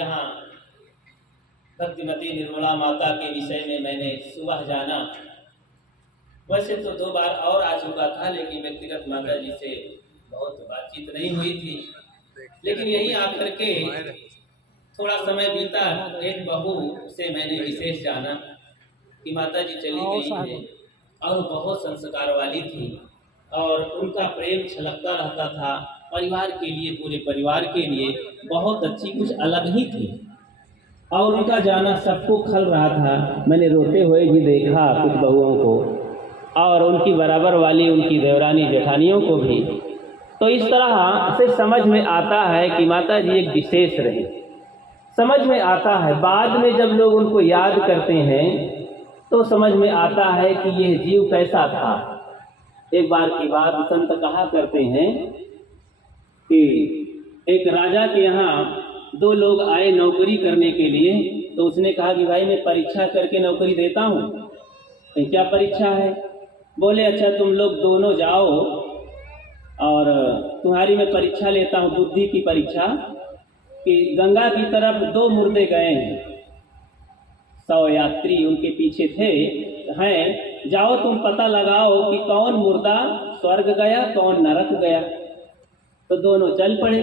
यहाँ भक्तिमती निर्मला माता के विषय में मैंने सुबह जाना। वैसे तो 2 बार और आ चुका था, लेकिन व्यक्तिगत माता जी से बहुत बातचीत नहीं हुई थी। लेकिन यहीं आकर के थोड़ा समय बीता, एक बहू से मैंने विशेष जाना कि माता जी चली गई है और बहुत संस्कार वाली थी और उनका प्रेम छलकता रहता था परिवार के लिए, पूरे परिवार के लिए बहुत अच्छी, कुछ अलग ही थी। और उनका जाना सबको खल रहा था। मैंने रोते हुए भी देखा कुछ बहुओं को और उनकी बराबर वाली उनकी देवरानी जेठानियों को भी। तो इस तरह से समझ में आता है कि माता जी एक विशेष रही। समझ में आता है बाद में जब लोग उनको याद करते हैं तो समझ में आता है कि यह जीव कैसा था। एक बार की बात संत कहा करते हैं कि एक राजा के यहाँ 2 लोग आए नौकरी करने के लिए। तो उसने कहा कि भाई मैं परीक्षा करके नौकरी देता हूँ। तो क्या परीक्षा है? बोले अच्छा तुम लोग दोनों जाओ और तुम्हारी मैं परीक्षा लेता हूँ, बुद्धि की परीक्षा, कि गंगा की तरफ 2 मुर्दे गए हैं, 100 यात्री उनके पीछे हैं, जाओ तुम पता लगाओ कि कौन मुर्दा स्वर्ग गया कौन नरक गया। तो दोनों चल पड़े।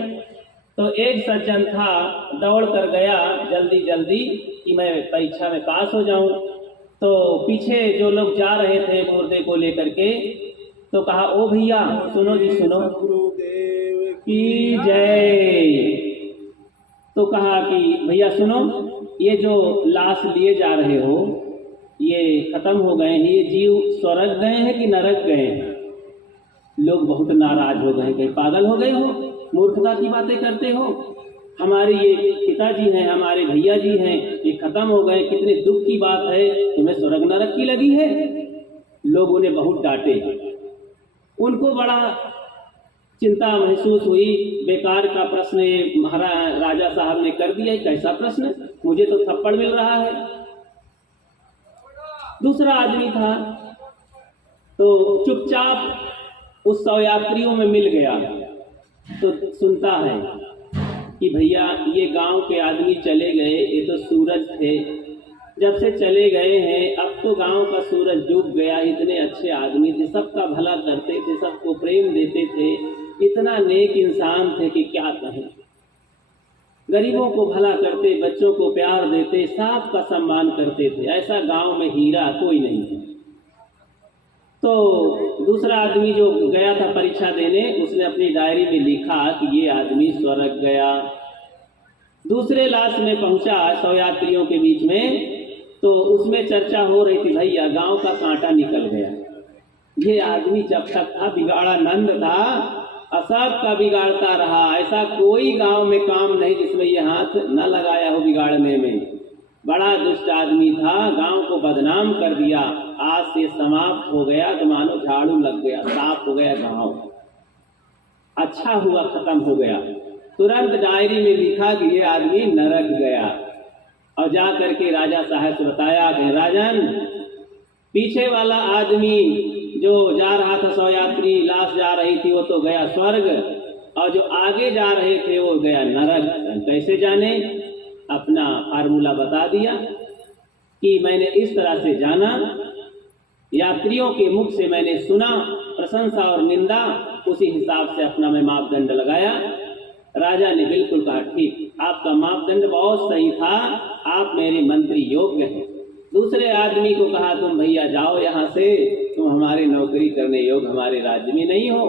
तो एक सज्जन था, दौड़ कर गया जल्दी जल्दी कि मैं परीक्षा में पास हो जाऊं। तो पीछे जो लोग जा रहे थे मुर्दे को लेकर के, तो कहा ओ भैया सुनो जी सुनो, गुरुदेव की जय। तो कहा कि भैया सुनो, ये जो लाश लिए जा रहे हो ये खत्म हो गए हैं, ये जीव स्वर्ग गए हैं कि नरक गए हैं? लोग बहुत नाराज हो गए, कहीं पागल हो गए हो, मूर्खता की बातें करते हो, हमारे ये पिताजी हैं, हमारे भैया जी हैं, ये खत्म हो गए, कितने दुख की बात है, तुम्हें स्वर्ग नरक की लगी है। लोग उन्हें बहुत डांटे, उनको बड़ा चिंता महसूस हुई। बेकार का प्रश्न महाराज राजा साहब ने कर दिया, कैसा प्रश्न, मुझे तो थप्पड़ मिल रहा है। दूसरा आदमी था तो चुपचाप उस 100 यात्रियों में मिल गया। तो सुनता है कि भैया ये गांव के आदमी चले गए, ये तो सूरज थे, जब से चले गए हैं अब तो गांव का सूरज डूब गया। इतने अच्छे आदमी थे, सबका भला करते थे, सबको प्रेम देते थे, इतना नेक इंसान थे कि क्या कहें। गरीबों को भला करते, बच्चों को प्यार देते, सबका सम्मान करते थे। ऐसा गांव में हीरा कोई नहीं है। तो दूसरा आदमी जो गया था परीक्षा देने, उसने अपनी डायरी में लिखा कि ये आदमी स्वर्ग गया। दूसरे लाश में पहुंचा 100 यात्रियों के बीच में, तो उसमें चर्चा हो रही थी, भैया गांव का कांटा निकल गया। ये आदमी जब तक था बिगाड़ा नंद था, सब का बिगाड़ता रहा। ऐसा कोई गांव में काम नहीं जिसमें ये हाथ न लगाया हो बिगाड़ने में। बड़ा दुष्ट आदमी था, गांव को बदनाम कर दिया। आज से समाप्त हो गया तो मानो झाड़ू लग गया, साफ हो गया गांव, अच्छा हुआ खत्म हो गया। तुरंत डायरी में लिखा कि ये आदमी नरक गया और जा करके राजा साहब से बताया कि राजन, पीछे वाला आदमी जो जा रहा था 100 यात्री, लाश जा रही थी, वो तो गया स्वर्ग, और जो आगे जा रहे थे वो गया नरक। कैसे जाने? अपना फार्मूला बता दिया कि मैंने इस तरह से जाना, यात्रियों के मुख से मैंने सुना प्रशंसा और निंदा, उसी हिसाब से अपना मैं मापदंड लगाया। राजा ने बिल्कुल कहा ठीक, आपका मापदंड बहुत सही था, आप मेरे मंत्री योग्य हैं। दूसरे आदमी को कहा तुम भैया जाओ यहाँ से, तुम हमारे नौकरी करने योग्य हमारे राज्य में नहीं हो।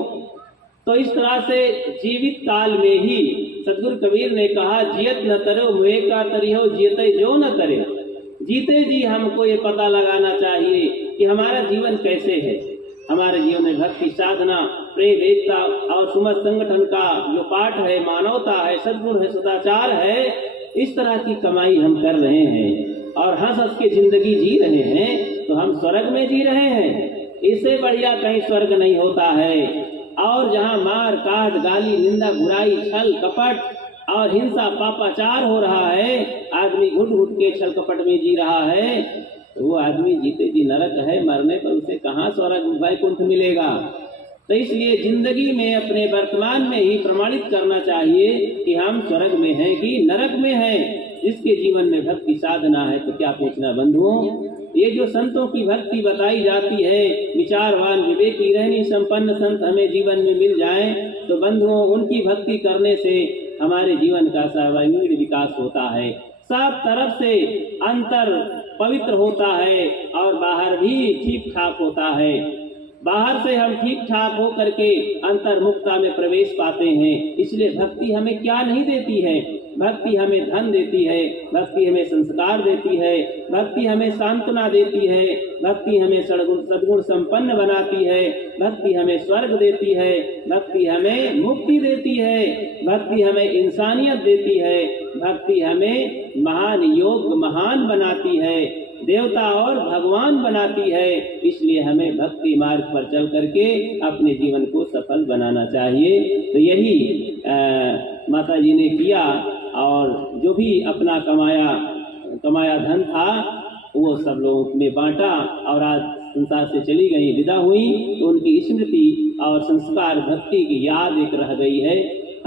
तो इस तरह से जीवित काल में ही सदगुरु कबीर ने कहा, जियत न तरो मुए का तरी हो, जियते जो न करे। जीते जी हमको ये पता लगाना चाहिए कि हमारा जीवन कैसे है। हमारे जीवन में भक्ति, साधना, प्रेम, एकता और सुमत संगठन का जो पाठ है, मानवता है, सद्गुण है, सदाचार है, इस तरह की कमाई हम कर रहे हैं और हंस हंस के जिंदगी जी रहे हैं, तो हम स्वर्ग में जी रहे हैं। इससे बढ़िया कहीं स्वर्ग नहीं होता है। और जहाँ मार काट, गाली, निंदा, बुराई, छल कपट और हिंसा, पापाचार हो रहा है, आदमी घुट घुट के छल कपट में जी रहा है, तो वो आदमी जीते जी नरक है। मरने पर उसे कहाँ स्वर्ग वैकुंठ मिलेगा। तो इसलिए जिंदगी में अपने वर्तमान में ही प्रमाणित करना चाहिए कि हम स्वर्ग में हैं कि नरक में हैं। जिसके जीवन में भक्ति साधना है तो क्या पूछना बंधुओं। ये जो संतों की भक्ति बताई जाती है, विचारवान विवेकी रहनी संपन्न संत हमें जीवन में मिल जाएं, तो बंधुओं उनकी भक्ति करने से हमारे जीवन का सर्वांगीण विकास होता है, सब तरफ से अंतर पवित्र होता है और बाहर भी ठीक ठाक होता है। बाहर से हम ठीक ठाक हो करके अंतर्मुखता में प्रवेश पाते हैं। इसलिए भक्ति हमें क्या नहीं देती है, भक्ति हमें धन देती है, भक्ति हमें संस्कार देती है, भक्ति हमें सांत्वना देती है, भक्ति हमें सद्गुण संपन्न बनाती है, भक्ति हमें स्वर्ग देती है, भक्ति हमें मुक्ति देती है, भक्ति हमें इंसानियत देती है, भक्ति हमें महान योग महान बनाती है, देवता और भगवान बनाती है। इसलिए हमें भक्ति मार्ग पर चल करके अपने जीवन को सफल बनाना चाहिए। तो यही माता जी ने किया और जो भी अपना कमाया धन था वो सब लोगों में बांटा और आज संसार से चली गई, विदा हुई, तो उनकी स्मृति और संस्कार भक्ति की याद एक रह गई है।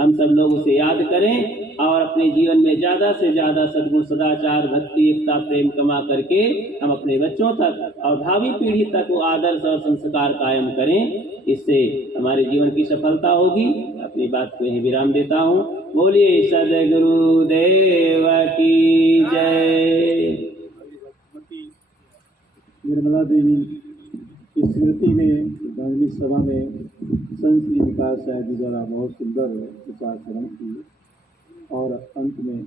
हम सब लोग उसे याद करें और अपने जीवन में ज़्यादा से ज़्यादा सद्गुण सदाचार भक्ति एकता प्रेम कमा करके हम अपने बच्चों तक और भावी पीढ़ी तक वो आदर्श और संस्कार कायम करें। इससे हमारे जीवन की सफलता होगी। अपनी बात को यही विराम देता हूँ। बोलिए सद्गुरु देव की जय। निर्मला देवी की स्मृति में धार्मिक सभा में संत श्री विकास साहेब जी द्वारा बहुत सुंदर विचार श्रवण किए और अंत में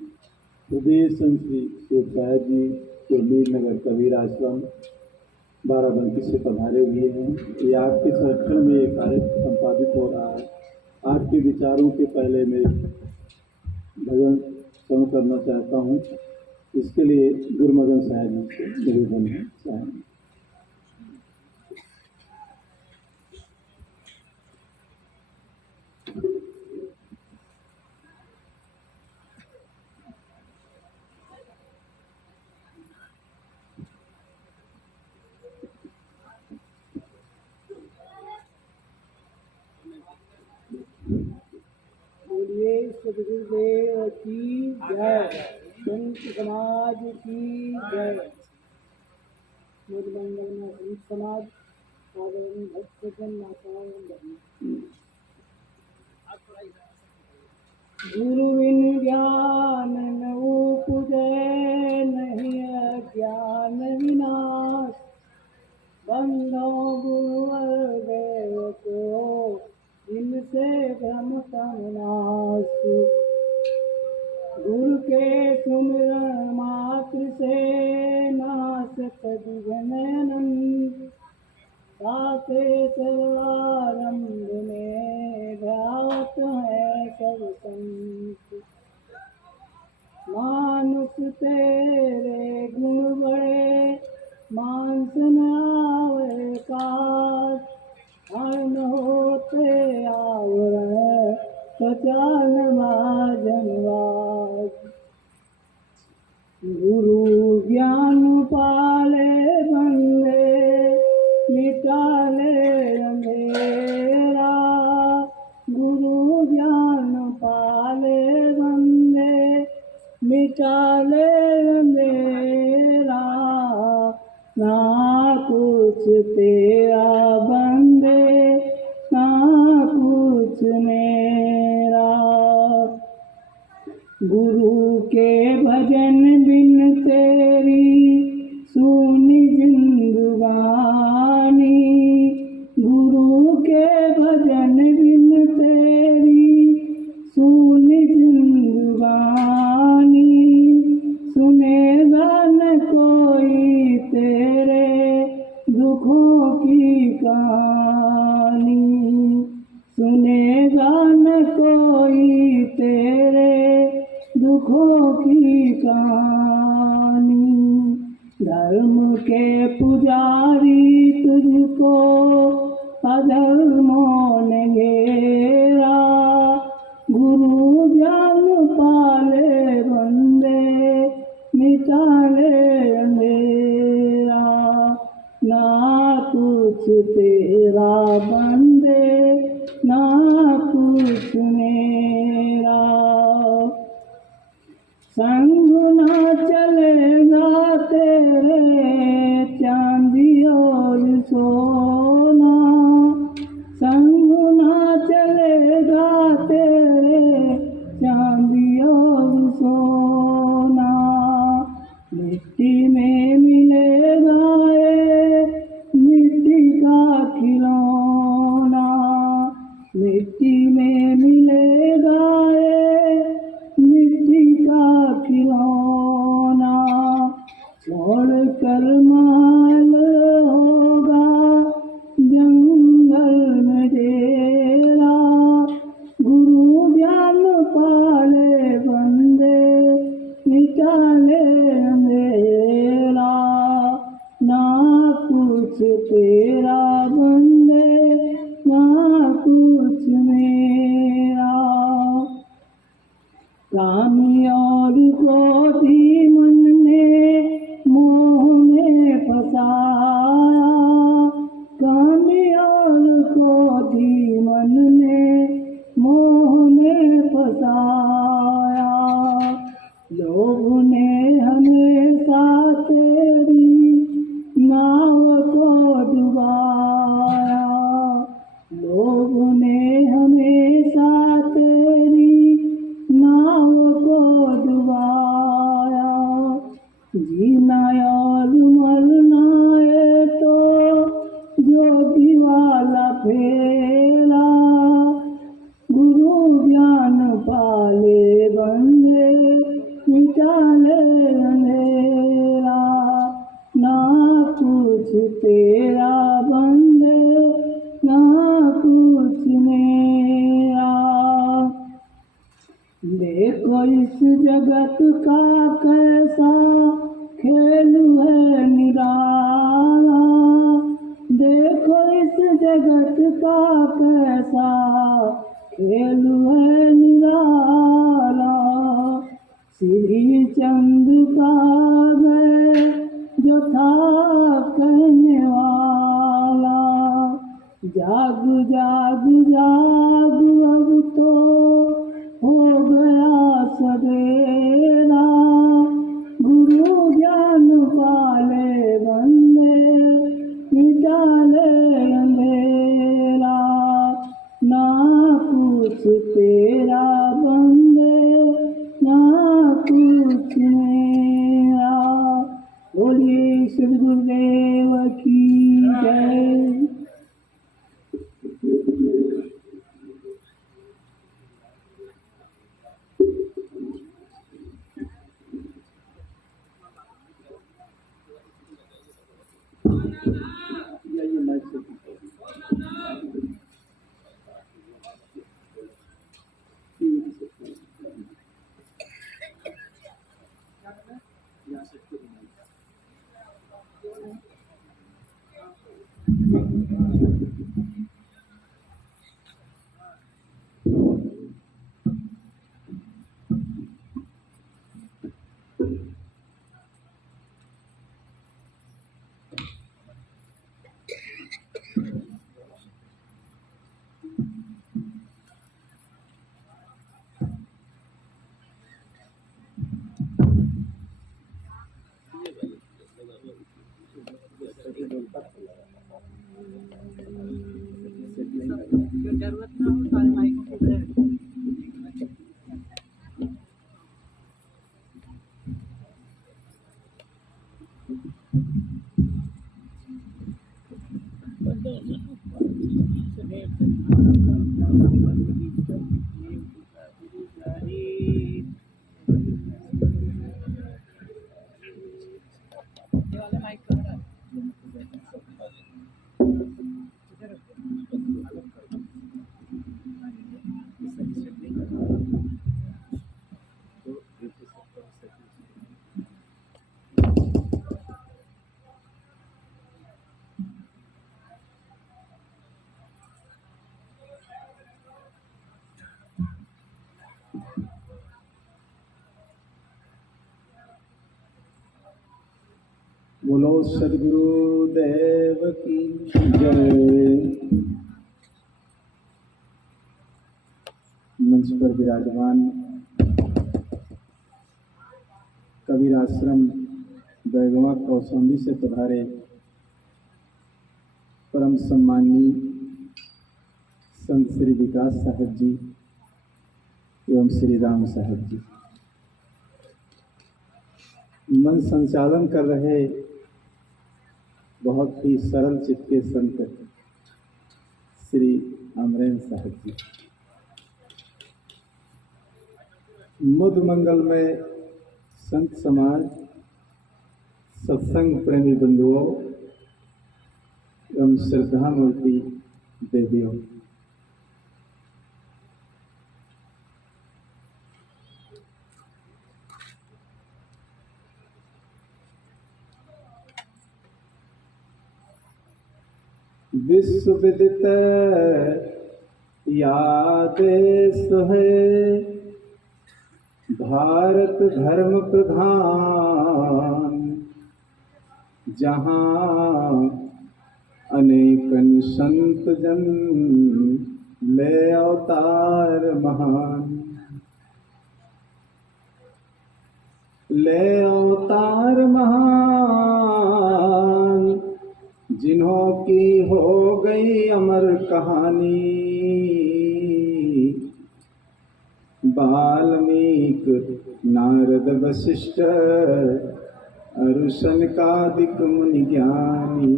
हृदय संत श्री शिव साहेब जी जो मीरनगर कबीर आश्रम बाराबंकी से पधारे हुए हैं। ये आपके संरक्षण में ये कार्य संपादित हो रहा है। आपके विचारों के पहले मैं भजन श्रवण करना चाहता हूँ। इसके लिए गुरुमगन साहेब जी से निवेदन है। साहेब बोलिए सदगुरुदेव की जय, संत समाज की जय। मुरमंगल में संत समाज साधारण भक्तजन माताओं गुरु बिन ज्ञान न उपजै, नहीं अज्ञान विनाश, बंधो गुरुवर देव को इनसे भ्रम नाश। गुरु के सुमिरन मात्र से नाशक दिघनयनन, ताते सर्वारंभ में ध्यात है सब संत। मानुष तेरे गुण बड़े, मानस न आवे काज, अन होते आवरण सचान जनवाज। गुरु ज्ञान पाले बंदे, मिटाले अंधेरा। गुरु ज्ञान पाले बंदे, मिटाले अंधेरा। ना कुछ तेरा बंदे, ना कुछ मेरा। गुरु के भजन बिन तेरी सुनी जिंदगानी। गुरु के भजन बिन तेरी सुनी जिंदगानी। सुनेगा न कोई तेरे दुखों की कहानी। सुनेगा न कोई तेरे दुखों की कहानी। धर्म के पुजारी तुझको अधर्मों ने घेरा। गुरु ज्ञान पाले बंदे, मिटाले अंधेरा। ना कुछ तेरा बंदे, संग ना चलेगा तेरे चांदी और सोना, संग ना चलेगा तेरे चांदी और सोना। मिट्टी में मिलेगा ये मिट्टी का खिलौना, मिट्टी में मिलेगा ये मिट्टी का खिलौना। छोड़ कर माल होगा जंगल में डेरा, गुरु ज्ञान पाले बंदे मिटाले अंधेरा। ना कुछ तेरा बंदे ना कुछ मेरा। कामी और क्रोधी मन ने मोह में फंसाया, कामी और क्रोधी मन ने मोह में फंसाया। लोभ ने हमेशा तेरी नाव को डुबाया, लोभ ने हमेशा तेरी नाव को डुबाया। जीना और मरना है तो ज्योति वाला फेरा, गुरु ज्ञान पाले बंदे मिटाले अंधेरा। ना कुछ तेरा बंदे ना कुछ मेरा। देखो इस जगत का कैसा खेल है निराला, देखो इस जगत का कैसा खेल है निराला। श्री चंद का है जो था कहने वाला, जागु जागु जागु अब तो हो गया सवेरा। गुरु ज्ञान पाले बंदे मिटाले अंधेरा। ना कुछ तेरा बंदे ना कुछ मेरा। बोलिए श्री गुरुदेव की जय। जरूरत ना हो सारे माइक को बोलो सदगुरु देव की जय। मंच पर विराजमान कबीर आश्रम बैगवा कौसंबी से पधारे परम सम्मानी संत श्री विकास साहब जी एवं श्री राम साहब जी, मन संचालन कर रहे बहुत ही सरल चित्त के संत श्री अमरेंद्र साहब जी, मुद मंगल में संत समाज, सत्संग प्रेमी बंधुओं एवं श्रद्धामूर्ति देवियों, विश्व विदित या देश है, भारत धर्म प्रधान, जहाँ अनेकन संत जन ले अवतार महान, ले अवतार महान, जिन्हों की हो गई अमर कहानी, वाल्मीकि नारद वशिष्ठ अरु सनकादिक मुनि ज्ञानी,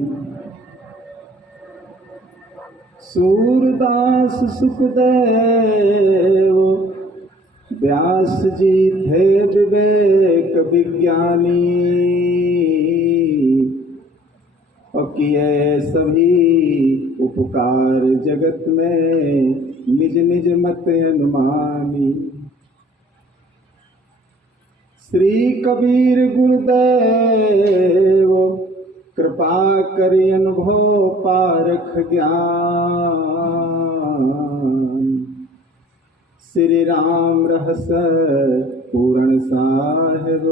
सूरदास सुखदेव व्यास जी थे विवेक विज्ञानी, और किए सभी उपकार जगत में निज निज मत अनुमानी। श्री कबीर गुरुदेव कृपा करि अनुभव पारख ज्ञान, श्री राम रहस पूर्ण साहेब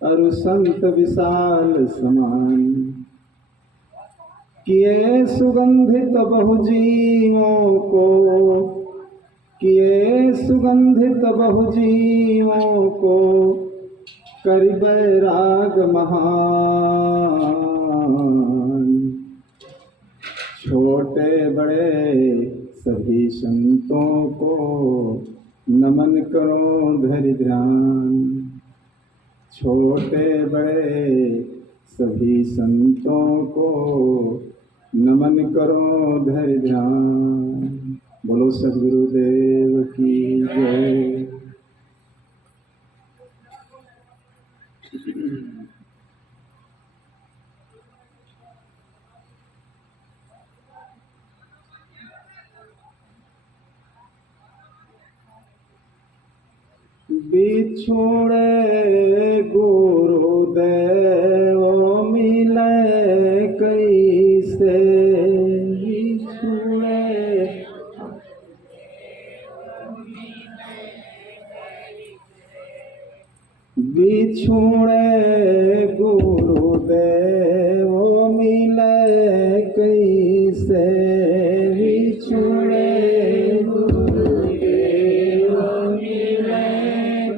अरु संत विशाल समान, किए सुगंधित बहु जीवों को, किए सुगंधित बहु जीवों को, करि बैराग महान, छोटे बड़े सभी संतों को नमन करो धरि ध्यान, छोटे बड़े सभी संतों को नमन करो धरि ध्यान। बोलो सद्गुरुदेव की जय। बिछोड़े गुरुदेव मिले कैसे, बिछोड़े गुरुदेव मिले कैसे, बिछोड़े गुरुदेव मिले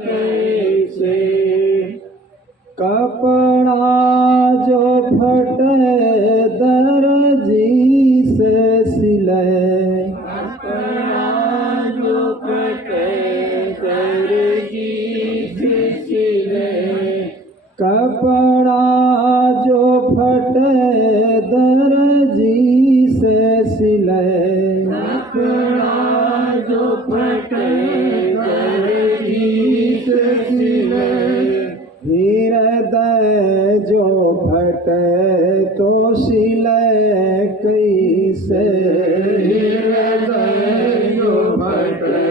कैसे, कपड़ा जो फटे दर्जी से सिले, कपड़ा जो फटे दर्जी से सिले, कपड़ा जो फटे दर्जी से सिले, कपड़ा जो फटे दर्जी से सिले, हृदय जो फटे तो सिले कैसे, हृदय जो फटे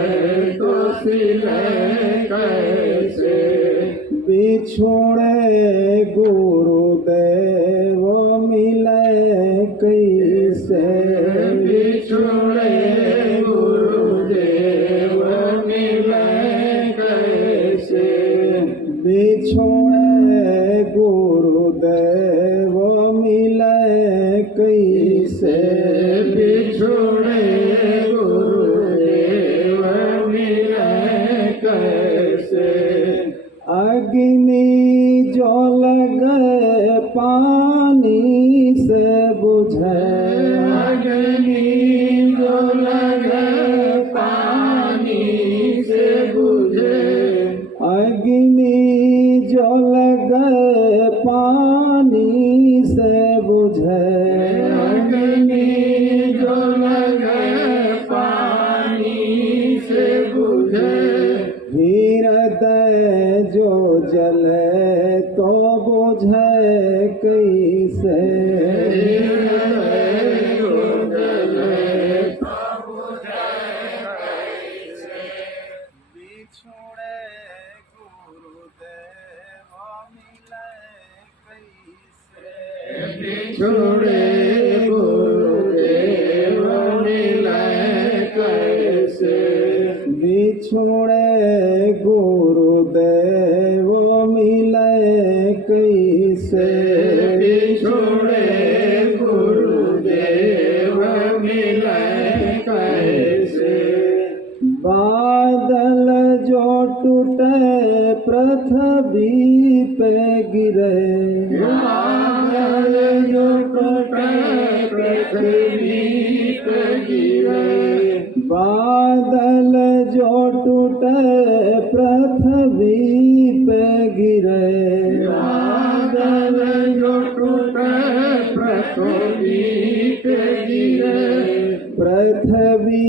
तो सिले कैसे, बिछोड़े गुरुदेव मिले कैसे, बिछोड़े गुरुदेव मिले कैसे, बिछोड़े गुरुदेव मिले कैसे, बिछोड़े गुरुदेव मिले कैसे, अग्नि अग्नि जो लगे पानी से बुझे, अग्नि जो लगे पानी से बुझे, अग्नि जो लगे पानी से बुझे, अग्नि जो लगे पानी से बुझे, हृदय जो जले तो बुझे कैसे, हृदय जो जले तो बुझे कैसे, बिछुड़े गुरुदेव मिले कैसे, बिछुड़े गुरुदेव मिले कैसे, बिछुड़े गुरुदेव मिले कैसे, बिछुड़े गुरुदेव मिले कैसे, बादल जो टूटे पृथ्वी पे गिरे, बादल जो टूटे पृथ्वी पे गिरे, बादल जो टूटे पृथ्वी पे गिरे, बादल जो टूटे पृथ्वी पे गिरे, पृथ्वी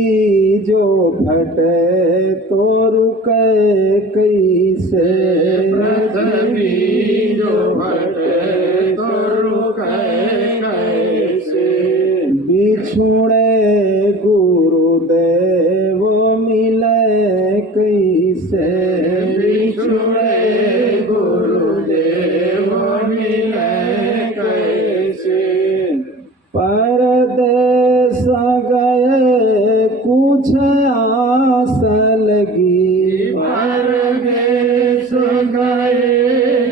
जो फटे तो रुके कैसे, पृथ्वी जो फटे तो रुके कैसे, बिछुड़े गुरुदेव मिले कैसे, बिछुड़े गुरुदेव मिले कैसे, परदेस गए कुछ आस लगी, परदेस गए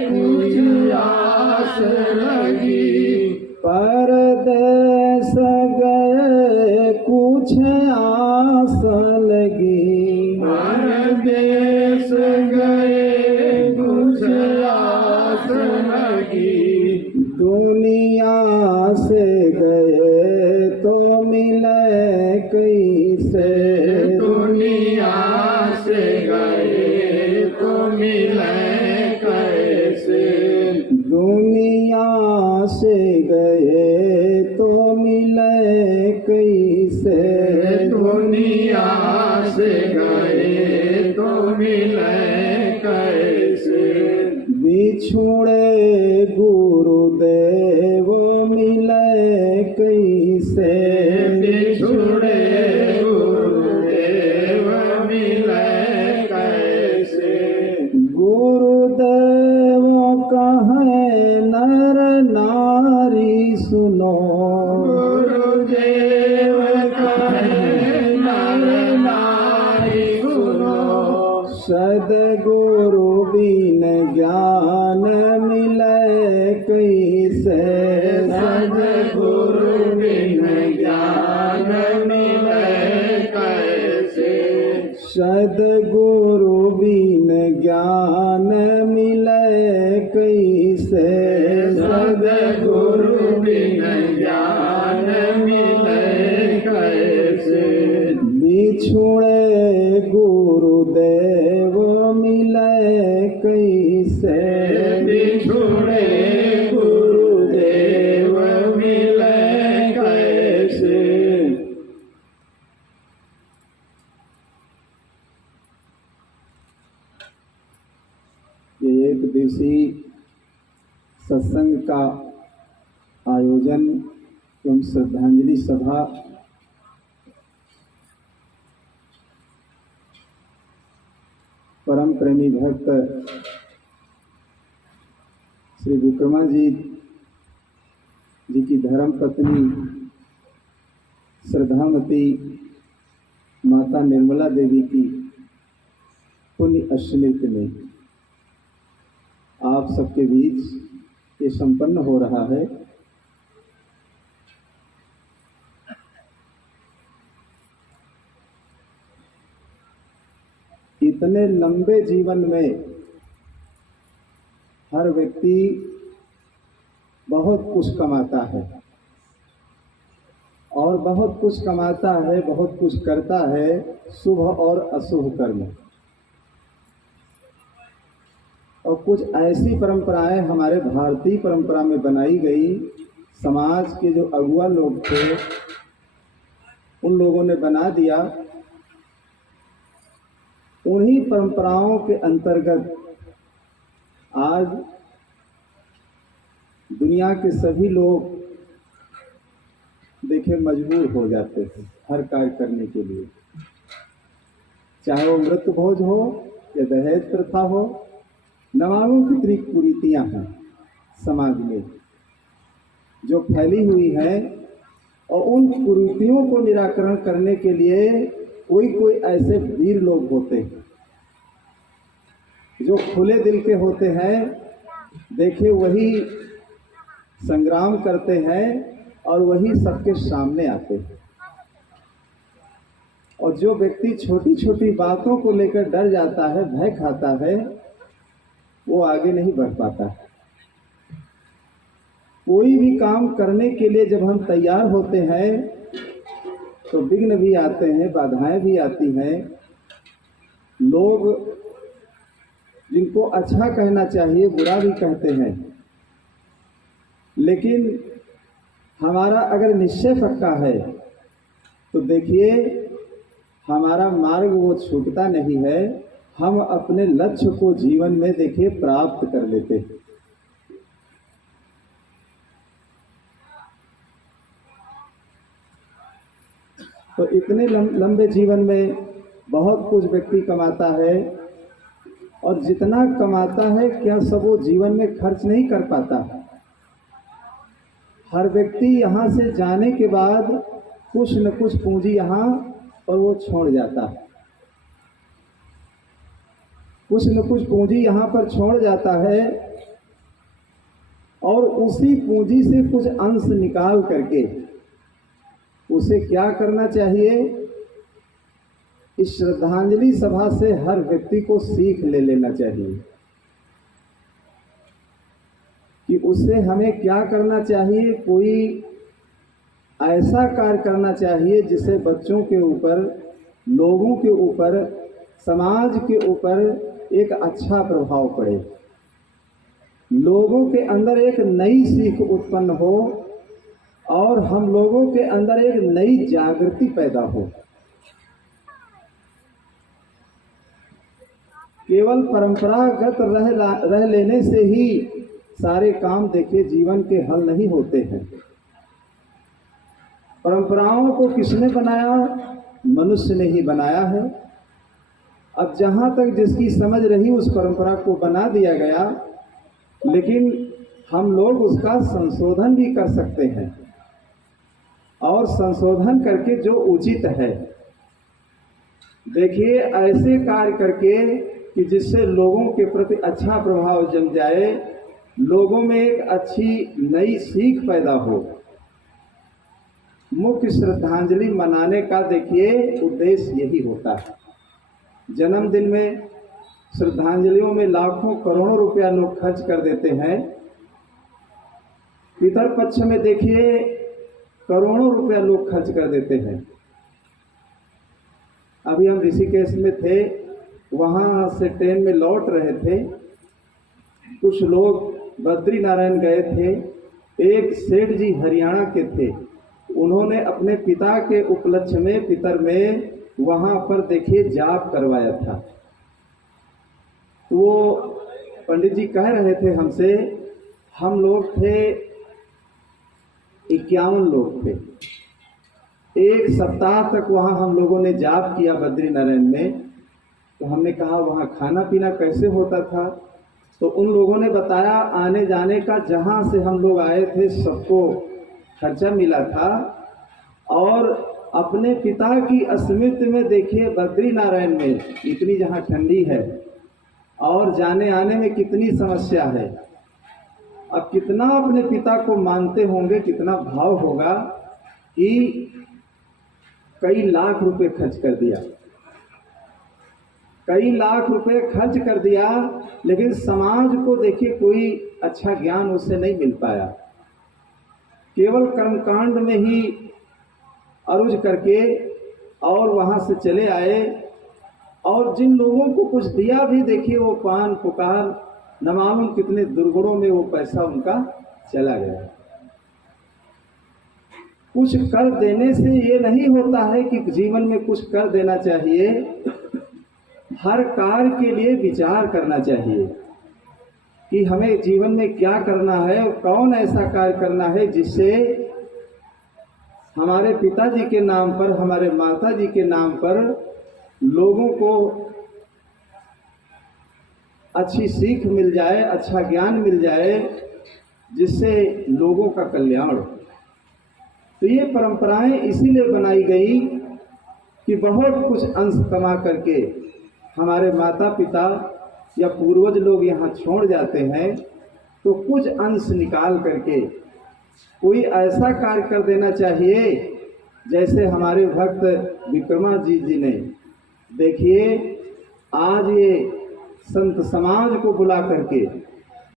कुछ आस लगी, परदेस गए कुछ आस लगी, परदेस गए कुछ आस लगी, दुनिया से गए तो मिले कैसे, दुनिया से गए तो मिले कैसे, दुनिया से गए तो मिले कैसे, दुनिया से गए तो मिले कैसे, बिछुड़े गुरुदेव मिले कैसे, बिछुड़े गुरुदेव मिले कैसे, गुरुदेव कहे नर नारी सुनो, गुरुदेव कहे नर नारी सुनो, सद्गुरु बिन ज्ञान मिले कैसे, सद्गुरु बिन ज्ञान मिले कैसे, सद्गुरु बिन ज्ञान मिले कैसे, सद्गुरु बिन ज्ञान मिले कैसे, बिछुड़े गुरुदेव मिले कैसे, बिछुड़े गुरुदेव मिले कैसे, ये एक दिवसीय सत्संग का आयोजन एवं श्रद्धांजलि सभा परम प्रेमी भक्त श्री विक्रमा जी की धर्म पत्नी श्रद्धामती माता निर्मला देवी की पुण्य स्मृति में आप सबके बीच ये संपन्न हो रहा है। इतने लंबे जीवन में हर व्यक्ति बहुत कुछ कमाता है और बहुत कुछ कमाता है, बहुत कुछ करता है, शुभ और अशुभ कर्म। और कुछ ऐसी परंपराएं हमारे भारतीय परंपरा में बनाई गई, समाज के जो अगुआ लोग थे उन लोगों ने बना दिया। उन्हीं परंपराओं के अंतर्गत आज दुनिया के सभी लोग देखे मजबूर हो जाते थे हर कार्य करने के लिए, चाहे वो मृत्यु भोज हो या दहेज प्रथा हो। नवानों की कुरीतियां हैं समाज में जो फैली हुई है, और उन कुरीतियों को निराकरण करने के लिए कोई ऐसे वीर लोग होते हैं जो खुले दिल के होते हैं। देखिए, वही संग्राम करते हैं और वही सबके सामने आते हैं। और जो व्यक्ति छोटी छोटी बातों को लेकर डर जाता है, भय खाता है, वो आगे नहीं बढ़ पाता। कोई भी काम करने के लिए जब हम तैयार होते हैं तो विघ्न भी आते हैं, बाधाएं भी आती हैं। लोग जिनको अच्छा कहना चाहिए बुरा भी कहते हैं, लेकिन हमारा अगर निश्चय पक्का है तो देखिए हमारा मार्ग वो छूटता नहीं है। हम अपने लक्ष्य को जीवन में देखिए प्राप्त कर लेते हैं। तो इतने लंबे जीवन में बहुत कुछ व्यक्ति कमाता है, और जितना कमाता है क्या सब वो जीवन में खर्च नहीं कर पाता। हर व्यक्ति यहाँ से जाने के बाद कुछ न कुछ पूंजी यहाँ और वो छोड़ जाता है, कुछ न कुछ पूंजी यहाँ पर छोड़ जाता है, और उसी पूंजी से कुछ अंश निकाल करके उसे क्या करना चाहिए। इस श्रद्धांजलि सभा से हर व्यक्ति को सीख ले लेना चाहिए कि उससे हमें क्या करना चाहिए। कोई ऐसा कार्य करना चाहिए जिससे बच्चों के ऊपर, लोगों के ऊपर, समाज के ऊपर एक अच्छा प्रभाव पड़े, लोगों के अंदर एक नई सीख उत्पन्न हो और हम लोगों के अंदर एक नई जागृति पैदा हो। केवल परंपरागत रह लेने से ही सारे काम देखिए जीवन के हल नहीं होते हैं। परंपराओं को किसने बनाया? मनुष्य ने ही बनाया है। अब जहाँ तक जिसकी समझ रही उस परंपरा को बना दिया गया, लेकिन हम लोग उसका संशोधन भी कर सकते हैं, और संशोधन करके जो उचित है, देखिए ऐसे कार्य करके कि जिससे लोगों के प्रति अच्छा प्रभाव जम जाए, लोगों में एक अच्छी नई सीख पैदा हो। मुख्य श्रद्धांजलि मनाने का देखिए उद्देश्य यही होता है। जन्मदिन में श्रद्धांजलियों में लाखों करोड़ों रुपया लोग खर्च कर देते हैं। पितर पक्ष में देखिए करोड़ों रुपया लोग खर्च कर देते हैं। अभी हम ऋषिकेश में थे, वहाँ से ट्रेन में लौट रहे थे, कुछ लोग बद्री नारायण गए थे। एक सेठ जी हरियाणा के थे, उन्होंने अपने पिता के उपलक्ष्य में, पितर में, वहाँ पर देखिए जाप करवाया था। तो वो पंडित जी कह रहे थे हमसे, हम लोग थे 51 लोग थे, एक सप्ताह तक वहाँ हम लोगों ने जाप किया बद्री नारायण में। तो हमने कहा वहाँ खाना पीना कैसे होता था? तो उन लोगों ने बताया आने जाने का जहाँ से हम लोग आए थे सबको खर्चा मिला था, और अपने पिता की स्मृति में देखिए बद्री नारायण में इतनी जहाँ ठंडी है और जाने आने में कितनी समस्या है। अब कितना अपने पिता को मानते होंगे, कितना भाव होगा कि कई लाख रुपए खर्च कर दिया। कई लाख रुपए खर्च कर दिया, लेकिन समाज को देखिए कोई अच्छा ज्ञान उससे नहीं मिल पाया। केवल कर्मकांड में ही अरुझ करके और वहां से चले आए, और जिन लोगों को कुछ दिया भी देखिए वो पान पुकार, न मालूम कितने दुर्गुणों में वो पैसा उनका चला गया। कुछ कर देने से ये नहीं होता है कि जीवन में कुछ कर देना चाहिए। हर कार्य के लिए विचार करना चाहिए कि हमें जीवन में क्या करना है और कौन ऐसा कार्य करना है जिससे हमारे पिताजी के नाम पर, हमारे माताजी के नाम पर लोगों को अच्छी सीख मिल जाए, अच्छा ज्ञान मिल जाए, जिससे लोगों का कल्याण हो। तो ये परंपराएं इसीलिए बनाई गई कि बहुत कुछ अंश कमा करके हमारे माता पिता या पूर्वज लोग यहाँ छोड़ जाते हैं, तो कुछ अंश निकाल करके कोई ऐसा कार्य कर देना चाहिए। जैसे हमारे भक्त विक्रमाजीत जी ने, देखिए आज ये संत समाज को बुला करके